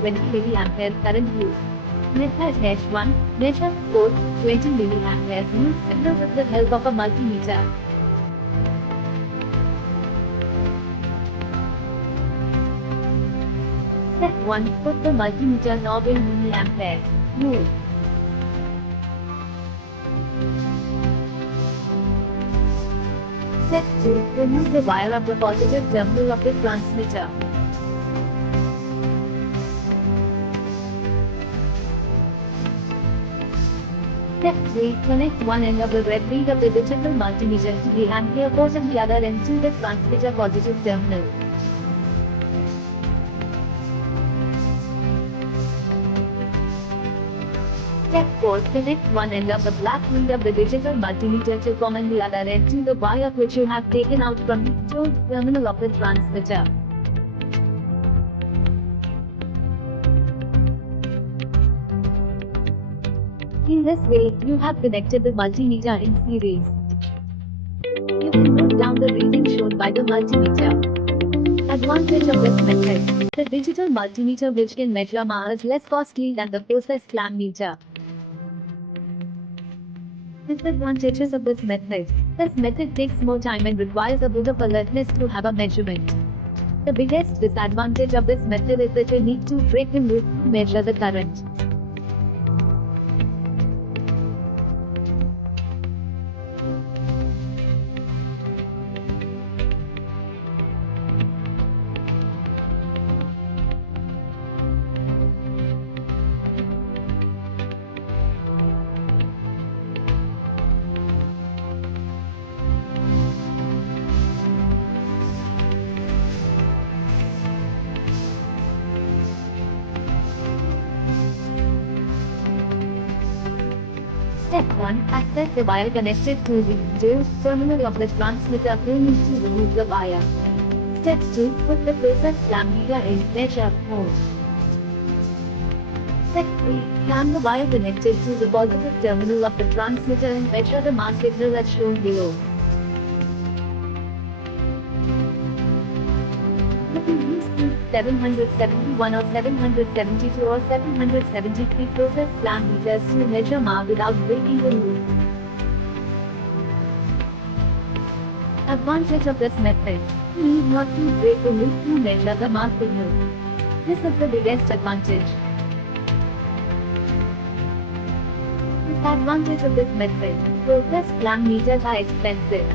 20 milliampere current use. Method H1. Measure port 20 milliampere use signal with the help of a multimeter. Step 1. Put the multimeter knob in milliampere. Move. Step 2. Remove the wire of the positive terminal of the transmitter. Step 3. Connect one end of the red read of the digital multimeter to the ampere port and the other end to the transmitter positive terminal. Step 4. Connect one end of the black read of the digital multimeter to COM and the other end to the wire which you have taken out from the two terminal of the transmitter. In this way, you have connected the multimeter in series. You can note down the reading shown by the multimeter. Advantage of this method. The digital multimeter which can measure mass is less costly than the process clamp meter. Disadvantages of this method. This method takes more time and requires a bit of alertness to have a measurement. The biggest disadvantage of this method is that you need to break the loop to measure the current. Step 1. Access the wire connected to the terminal of the transmitter. You need to remove the wire. Step 2. Put the process clamp meter in measure mode. Step 3. Clamp the wire connected to the positive terminal of the transmitter and measure the mass signal as shown below. You can use 771 or 772 or 773 process clamp meters to measure mass without breaking the loop. Advantage of this method. You need not to break the loop to measure the mass signal. This is the biggest advantage. Disadvantage of this method. Process clamp meters are expensive.